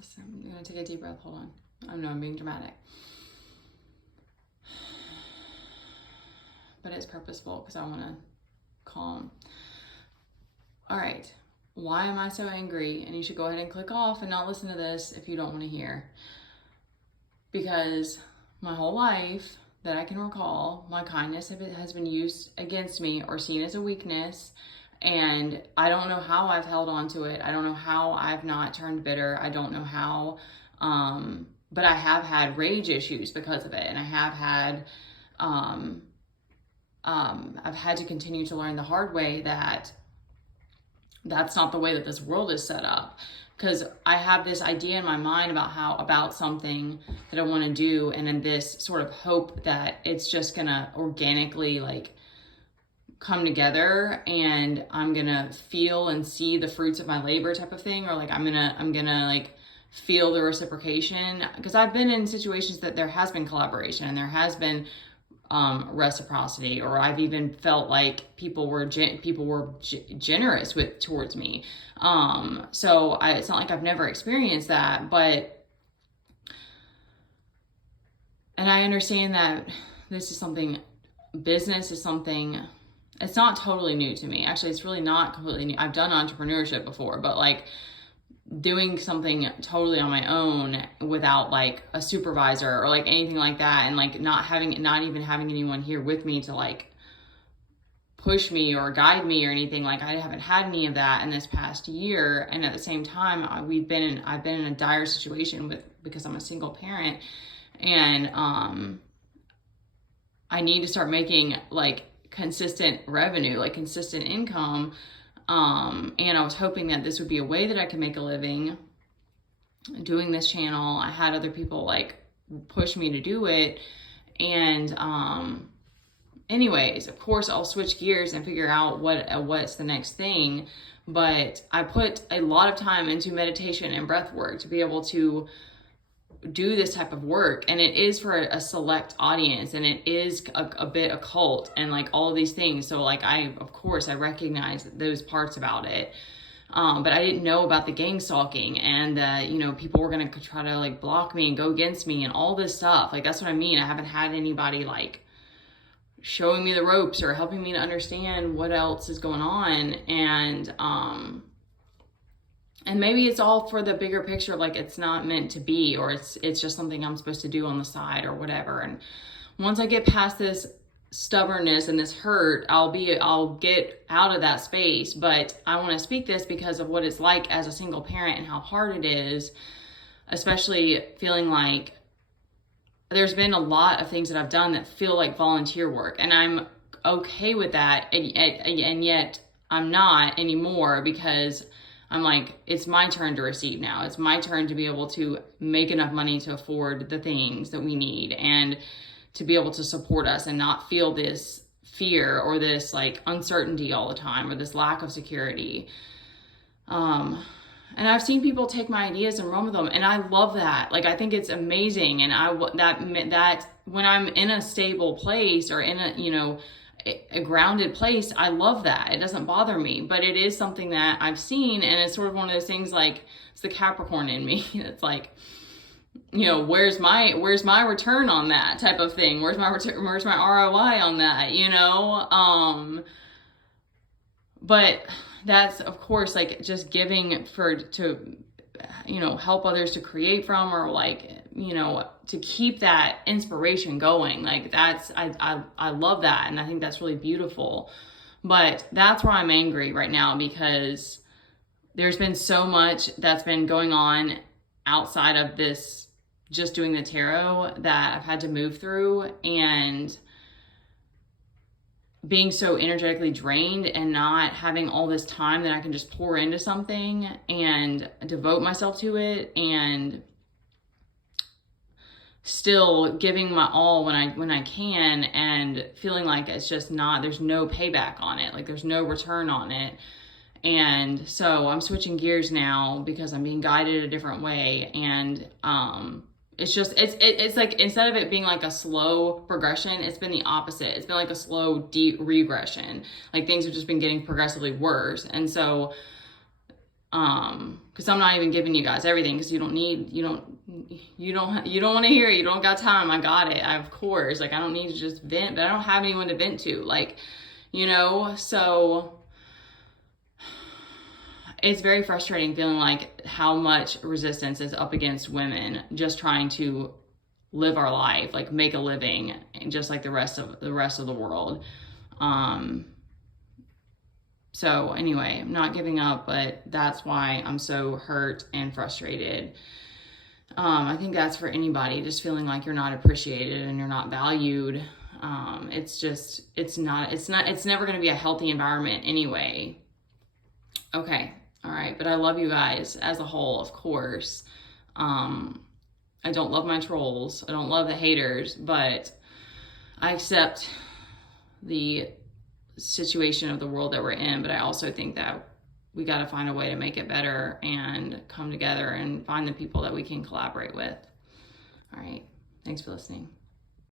Listen, I'm going to take a deep breath. Hold on. I know I'm being dramatic. But it's purposeful because I want to calm. All right. Why am I so angry? And you should go ahead and click off and not listen to this if you don't want to hear. Because my whole life that I can recall, my kindness has been used against me or seen as a weakness. And I don't know how I've held on to it. I don't know how I've not turned bitter. I don't know how, but I have had rage issues because of it. And I have had, I've had to continue to learn the hard way that that's not the way that this world is set up. Because I have this idea in my mind about something that I want to do, and in this sort of hope that it's just gonna organically like come together, and I'm gonna feel and see the fruits of my labor type of thing, or like I'm gonna like feel the reciprocation. Because I've been in situations that there has been collaboration and there has been reciprocity, or I've even felt like people were generous towards me. So it's not like I've never experienced that, and I understand that this is something, business is something, it's not totally new to me. Actually, it's really not completely new. I've done entrepreneurship before, but like doing something totally on my own without like a supervisor or like anything like that, and like not even having anyone here with me to like push me or guide me or anything. Like I haven't had any of that in this past year. And at the same time, I've been in a dire situation because I'm a single parent, and I need to start making like consistent revenue, like consistent income. And I was hoping that this would be a way that I could make a living doing this channel. I had other people like push me to do it. And, anyways, of course I'll switch gears and figure out what's the next thing. But I put a lot of time into meditation and breath work to be able to do this type of work, and it is for a select audience, and it is a bit occult and like all of these things. So like I recognize those parts about it, but I didn't know about the gang stalking and people were gonna try to like block me and go against me and all this stuff. Like that's what I mean. I haven't had anybody like showing me the ropes or helping me to understand what else is going on, and maybe it's all for the bigger picture, like it's not meant to be, or it's just something I'm supposed to do on the side or whatever. And once I get past this stubbornness and this hurt, I'll get out of that space. But I want to speak this because of what it's like as a single parent and how hard it is, especially feeling like there's been a lot of things that I've done that feel like volunteer work, and I'm okay with that, and yet I'm not anymore, because I'm like, it's my turn to receive now. It's my turn to be able to make enough money to afford the things that we need and to be able to support us and not feel this fear or this like uncertainty all the time or this lack of security. And I've seen people take my ideas and run with them, and I love that. Like I think it's amazing, and that when I'm in a stable place or in a grounded place, I love that. It doesn't bother me, but it is something that I've seen, and it's sort of one of those things, like it's the Capricorn in me. It's like, where's my return on that type of thing? Where's my ROI on that? But that's of course like just giving to help others to create from, or like to keep that inspiration going. Like that's I love that, and I think that's really beautiful. But that's where I'm angry right now, because there's been so much that's been going on outside of this just doing the tarot that I've had to move through, and being so energetically drained and not having all this time that I can just pour into something and devote myself to it, and still giving my all when I can, and feeling like it's just not, there's no payback on it, like there's no return on it. And so I'm switching gears now because I'm being guided a different way, and it's just, it's like, instead of it being like a slow progression, it's been the opposite. It's been like a slow, deep regression. Like things have just been getting progressively worse. And so Because I'm not even giving you guys everything, because you don't want to hear it. You don't got time. I got it. Of course, like, I don't need to just vent, but I don't have anyone to vent to, like, so it's very frustrating feeling like how much resistance is up against women just trying to live our life, like make a living, just like the rest of the world. So anyway, I'm not giving up, but that's why I'm so hurt and frustrated. I think that's for anybody, just feeling like you're not appreciated and you're not valued. It's never going to be a healthy environment anyway. Okay. All right. But I love you guys as a whole, of course. I don't love my trolls. I don't love the haters, but I accept the situation of the world that we're in. But I also think that we got to find a way to make it better and come together and find the people that we can collaborate with. All right. Thanks for listening.